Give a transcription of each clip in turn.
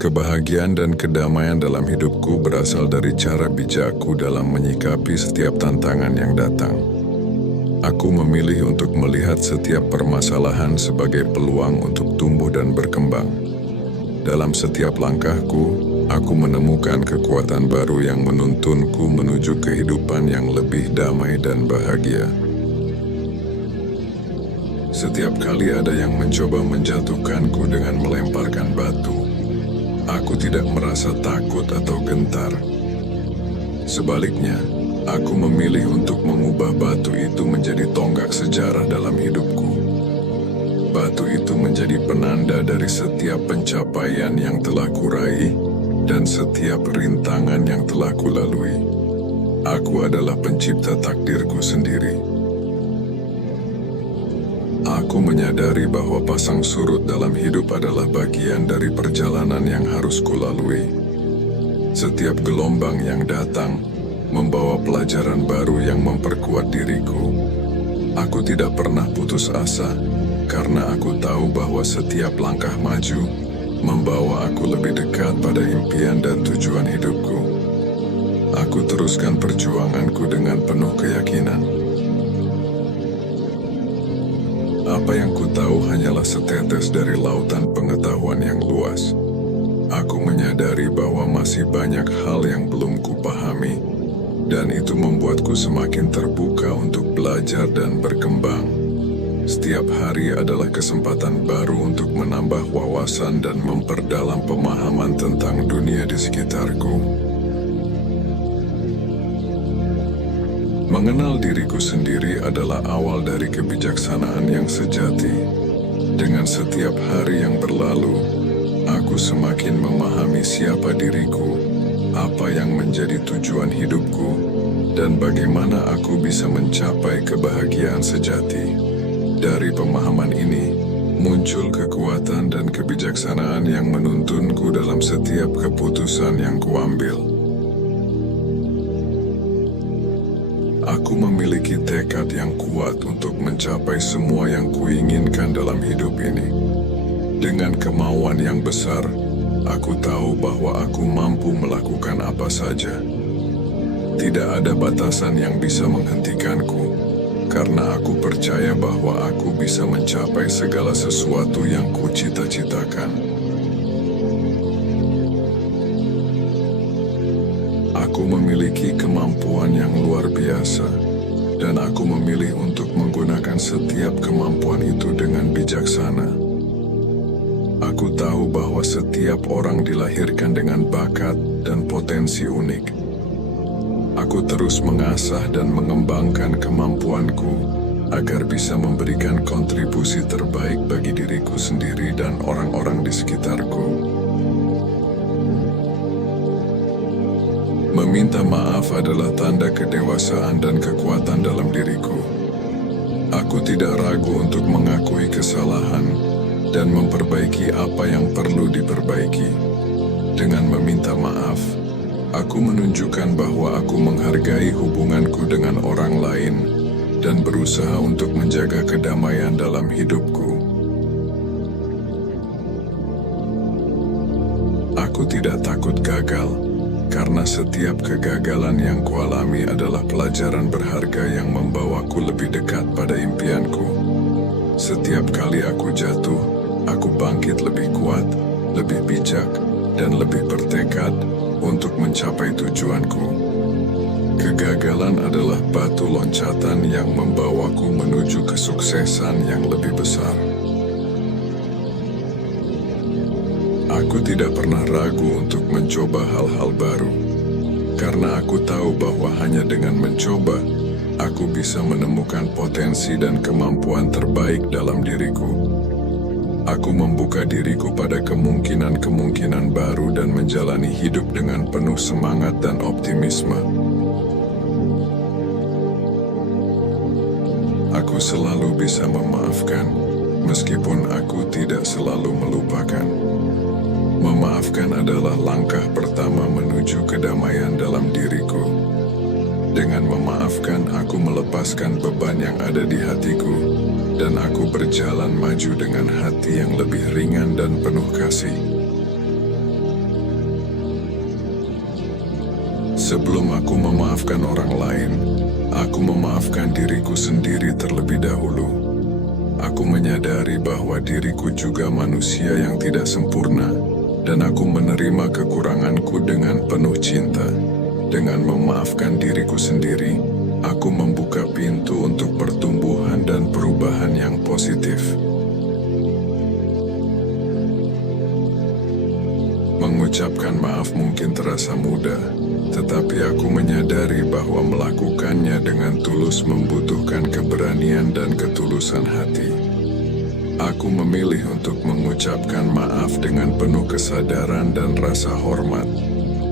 Kebahagiaan dan kedamaian dalam hidupku berasal dari cara bijakku dalam menyikapi setiap tantangan yang datang. Aku memilih untuk melihat setiap permasalahan sebagai peluang untuk tumbuh dan berkembang. Dalam setiap langkahku, aku menemukan kekuatan baru yang menuntunku menuju kehidupan yang lebih damai dan bahagia. Setiap kali ada yang mencoba menjatuhkanku dengan melemparkan batu, aku tidak merasa takut atau gentar. Sebaliknya, aku memilih untuk mengubah batu itu menjadi tonggak sejarah dalam hidupku. Batu itu menjadi penanda dari setiap pencapaian yang telah kuraih dan setiap rintangan yang telah kulalui. Aku adalah pencipta takdirku sendiri. Aku menyadari bahwa pasang surut dalam hidup adalah bagian dari perjalanan yang harus kulalui. Setiap gelombang yang datang membawa pelajaran baru yang memperkuat diriku. Aku tidak pernah putus asa, karena aku tahu bahwa setiap langkah maju membawa aku lebih dekat pada impian dan tujuan hidupku. Aku teruskan perjuanganku dengan penuh keyakinan. Apa yang ku tahu hanyalah setetes dari lautan pengetahuan yang luas. Aku menyadari bahwa masih banyak hal yang belum kupahami, dan itu membuatku semakin terbuka untuk belajar dan berkembang. Setiap hari adalah kesempatan baru untuk menambah wawasan dan memperdalam pemahaman tentang dunia di sekitarku. Mengenal diriku sendiri adalah awal dari kebijaksanaan yang sejati. Dengan setiap hari yang berlalu, aku semakin memahami siapa diriku, apa yang menjadi tujuan hidupku, dan bagaimana aku bisa mencapai kebahagiaan sejati. Dari pemahaman ini, muncul kekuatan dan kebijaksanaan yang menuntunku dalam setiap keputusan yang kuambil. Aku memiliki tekad yang kuat untuk mencapai semua yang kuinginkan dalam hidup ini. Dengan kemauan yang besar, aku tahu bahwa aku mampu melakukan apa saja. Tidak ada batasan yang bisa menghentikanku, karena aku percaya bahwa aku bisa mencapai segala sesuatu yang kucita-citakan. Aku memiliki kemampuan yang luar biasa, dan aku memilih untuk menggunakan setiap kemampuan itu dengan bijaksana. Aku tahu bahwa setiap orang dilahirkan dengan bakat dan potensi unik. Aku terus mengasah dan mengembangkan kemampuanku agar bisa memberikan kontribusi terbaik bagi diriku sendiri dan orang-orang di sekitarku. Meminta maaf adalah tanda kedewasaan dan kekuatan dalam diriku. Aku tidak ragu untuk mengakui kesalahan dan memperbaiki apa yang perlu diperbaiki. Dengan meminta maaf, aku menunjukkan bahwa aku menghargai hubunganku dengan orang lain dan berusaha untuk menjaga kedamaian dalam hidupku. Aku tidak takut gagal, karena setiap kegagalan yang kualami adalah pelajaran berharga yang membawaku lebih dekat pada impianku. Setiap kali aku jatuh, aku bangkit lebih kuat, lebih bijak, dan lebih bertekad untuk mencapai tujuanku. Kegagalan adalah batu loncatan yang membawaku menuju kesuksesan yang lebih besar. Aku tidak pernah ragu untuk mencoba hal-hal baru, karena aku tahu bahwa hanya dengan mencoba, aku bisa menemukan potensi dan kemampuan terbaik dalam diriku. Aku membuka diriku pada kemungkinan-kemungkinan baru dan menjalani hidup dengan penuh semangat dan optimisme. Aku selalu bisa memaafkan, meskipun aku tidak selalu melupakan. Memaafkan adalah langkah pertama menuju kedamaian dalam diriku. Dengan memaafkan, aku melepaskan beban yang ada di hatiku, dan aku berjalan maju dengan hati yang lebih ringan dan penuh kasih. Sebelum aku memaafkan orang lain, aku memaafkan diriku sendiri terlebih dahulu. Aku menyadari bahwa diriku juga manusia yang tidak sempurna, dan aku menerima kekuranganku dengan penuh cinta. Dengan memaafkan diriku sendiri, aku membuka pintu untuk pertumbuhan dan perubahan yang positif. Mengucapkan maaf mungkin terasa mudah, tetapi aku menyadari bahwa melakukannya dengan tulus membutuhkan keberanian dan ketulusan hati. Aku memilih untuk mengucapkan maaf dengan penuh kesadaran dan rasa hormat,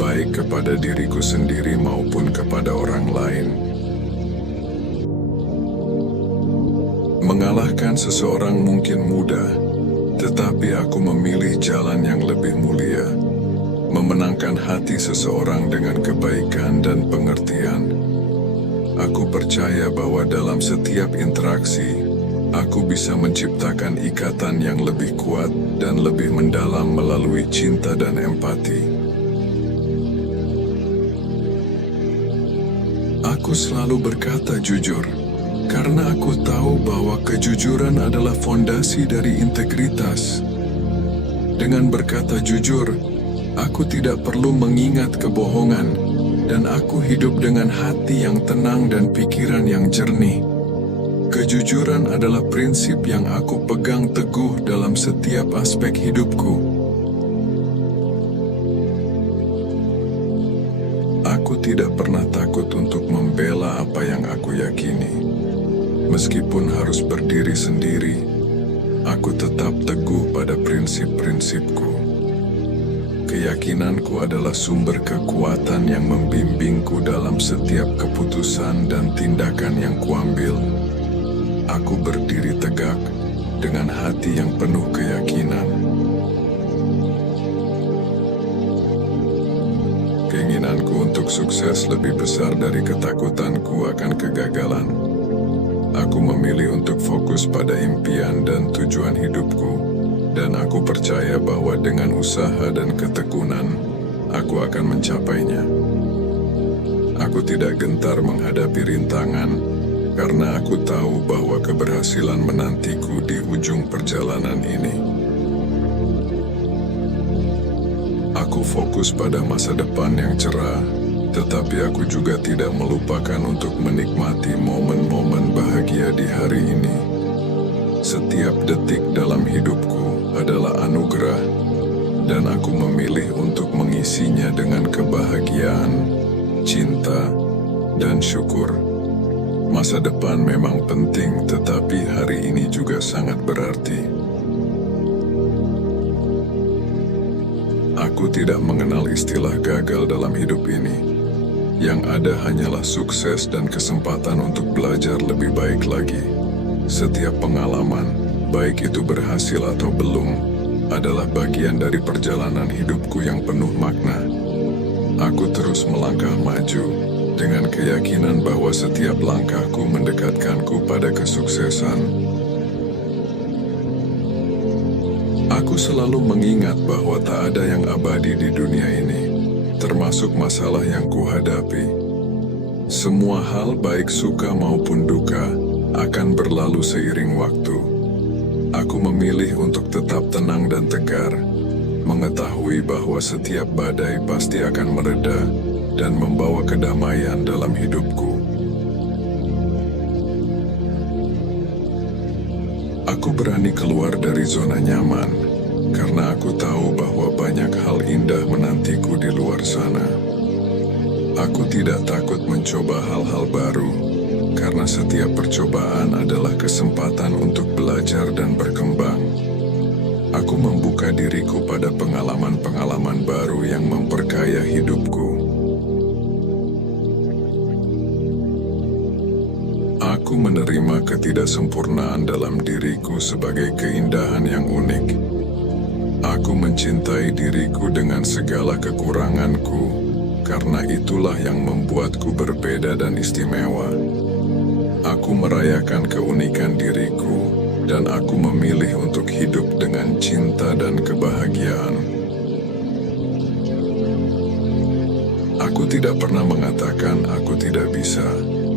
baik kepada diriku sendiri maupun kepada orang lain. Mengalahkan seseorang mungkin mudah, tetapi aku memilih jalan yang lebih mulia. Memenangkan hati seseorang dengan kebaikan dan pengertian. Aku percaya bahwa dalam setiap interaksi, aku bisa menciptakan ikatan yang lebih kuat dan lebih mendalam melalui cinta dan empati. Aku selalu berkata jujur, karena aku tahu bahwa kejujuran adalah fondasi dari integritas. Dengan berkata jujur, aku tidak perlu mengingat kebohongan, dan aku hidup dengan hati yang tenang dan pikiran yang jernih. Kejujuran adalah prinsip yang aku pegang teguh dalam setiap aspek hidupku. Aku tidak pernah takut untuk membela apa yang aku yakini. Meskipun harus berdiri sendiri, aku tetap teguh pada prinsip-prinsipku. Keyakinanku adalah sumber kekuatan yang membimbingku dalam setiap keputusan dan tindakan yang kuambil. Aku berdiri tegak dengan hati yang penuh keyakinan. Keinginanku untuk sukses lebih besar dari ketakutanku akan kegagalan. Aku memilih untuk fokus pada impian dan tujuan hidupku, dan aku percaya bahwa dengan usaha dan ketekunan, aku akan mencapainya. Aku tidak gentar menghadapi rintangan, karena aku tahu bahwa keberhasilan menantiku di ujung perjalanan ini. Aku fokus pada masa depan yang cerah, tetapi aku juga tidak melupakan untuk menikmati momen-momen bahagia di hari ini. Setiap detik dalam hidupku adalah anugerah, dan aku memilih untuk mengisinya dengan kebahagiaan, cinta, dan syukur. Masa depan memang penting, tetapi hari ini juga sangat berarti. Aku tidak mengenal istilah gagal dalam hidup ini. Yang ada hanyalah sukses dan kesempatan untuk belajar lebih baik lagi. Setiap pengalaman, baik itu berhasil atau belum, adalah bagian dari perjalanan hidupku yang penuh makna. Aku terus melangkah maju, dengan keyakinan bahwa setiap langkahku mendekatkanku pada kesuksesan. Aku selalu mengingat bahwa tak ada yang abadi di dunia ini, termasuk masalah yang kuhadapi. Semua hal baik suka maupun duka akan berlalu seiring waktu. Aku memilih untuk tetap tenang dan tegar, mengetahui bahwa setiap badai pasti akan mereda dan membawa kedamaian dalam hidupku. Aku berani keluar dari zona nyaman, karena aku tahu bahwa banyak hal indah menantiku di luar sana. Aku tidak takut mencoba hal-hal baru, karena setiap percobaan adalah kesempatan untuk belajar dan berkembang. Aku membuka diriku pada pengalaman-pengalaman baru yang memperkaya hidupku. Aku menerima ketidaksempurnaan dalam diriku sebagai keindahan yang unik. Aku mencintai diriku dengan segala kekuranganku, karena itulah yang membuatku berbeda dan istimewa. Aku merayakan keunikan diriku, dan aku memilih untuk hidup dengan cinta dan kebahagiaan. Aku tidak pernah mengatakan aku tidak bisa.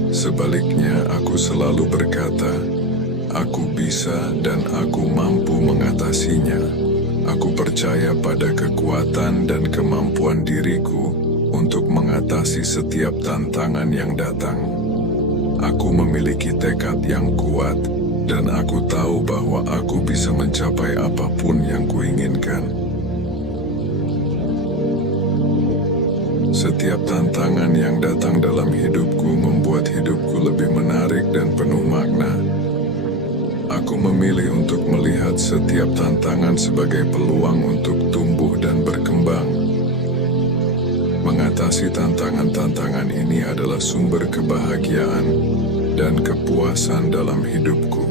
Sebaliknya, aku selalu berkata, aku bisa dan aku mampu mengatasinya. Aku percaya pada kekuatan dan kemampuan diriku untuk mengatasi setiap tantangan yang datang. Aku memiliki tekad yang kuat, dan aku tahu bahwa aku bisa mencapai apapun yang kuinginkan. Setiap tantangan yang datang dalam hidupku membuat hidupku lebih menarik dan penuh makna. Aku memilih untuk melihat setiap tantangan sebagai peluang untuk tumbuh dan berkembang. Mengatasi tantangan-tantangan ini adalah sumber kebahagiaan dan kepuasan dalam hidupku.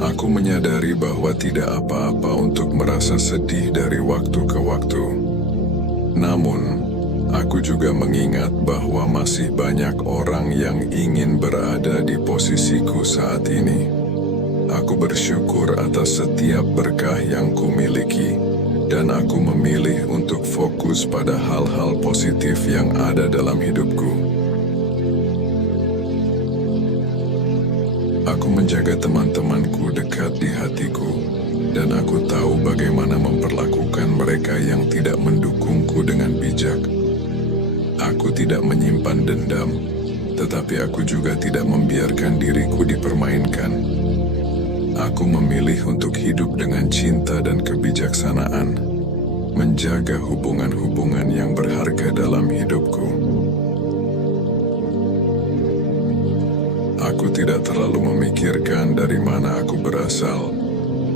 Aku menyadari bahwa tidak apa-apa untuk merasa sedih dari waktu ke waktu. Namun, aku juga mengingat bahwa masih banyak orang yang ingin berada di posisiku saat ini. Aku bersyukur atas setiap berkah yang kumiliki, dan aku memilih untuk fokus pada hal-hal positif yang ada dalam hidupku. Aku menjaga teman-temanku dekat di hatiku, dan aku tahu bagaimana memperlakukan mereka yang tidak mendukungku dengan bijak. Aku tidak menyimpan dendam, tetapi aku juga tidak membiarkan diriku dipermainkan. Aku memilih untuk hidup dengan cinta dan kebijaksanaan, menjaga hubungan-hubungan yang berharga dalam hidupku. Aku tidak terlalu memikirkan dari mana aku berasal,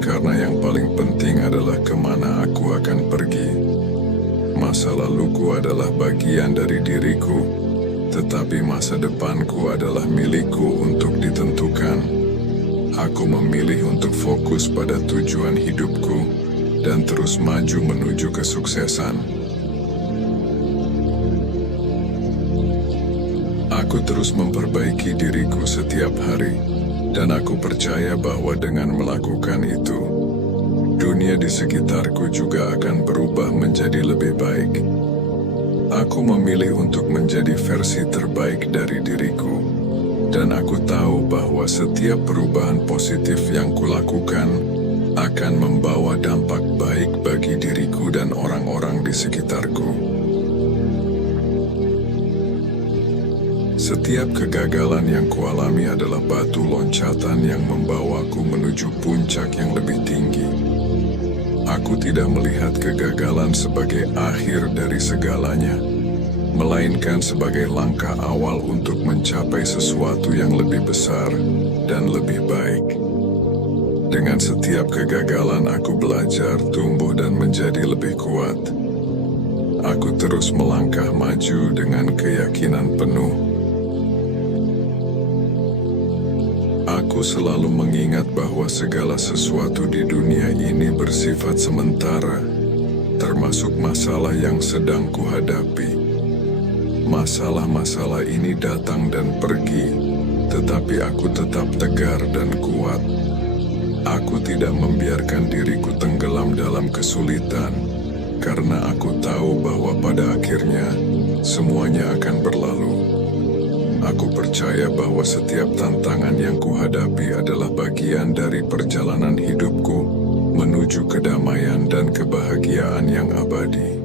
karena yang paling penting adalah kemana aku akan pergi. Masa laluku adalah bagian dari diriku, tetapi masa depanku adalah milikku untuk ditentukan. Aku memilih untuk fokus pada tujuan hidupku dan terus maju menuju kesuksesan. Aku terus memperbaiki diriku setiap hari, dan aku percaya bahwa dengan melakukan itu, dunia di sekitarku juga akan berubah menjadi lebih baik. Aku memilih untuk menjadi versi terbaik dari diriku, dan aku tahu bahwa setiap perubahan positif yang kulakukan akan membawa dampak baik bagi diriku dan orang-orang di sekitarku. Setiap kegagalan yang kualami adalah batu loncatan yang membawaku menuju puncak yang lebih tinggi. Aku tidak melihat kegagalan sebagai akhir dari segalanya, melainkan sebagai langkah awal untuk mencapai sesuatu yang lebih besar dan lebih baik. Dengan setiap kegagalan, aku belajar, tumbuh, dan menjadi lebih kuat. Aku terus melangkah maju dengan keyakinan penuh. Aku selalu mengingat bahwa segala sesuatu di dunia ini bersifat sementara, termasuk masalah yang sedang kuhadapi. Masalah-masalah ini datang dan pergi, tetapi aku tetap tegar dan kuat. Aku tidak membiarkan diriku tenggelam dalam kesulitan, karena aku tahu bahwa pada akhirnya semuanya akan berlalu. Aku percaya bahwa setiap tantangan yang kuhadapi adalah bagian dari perjalanan hidupku menuju kedamaian dan kebahagiaan yang abadi.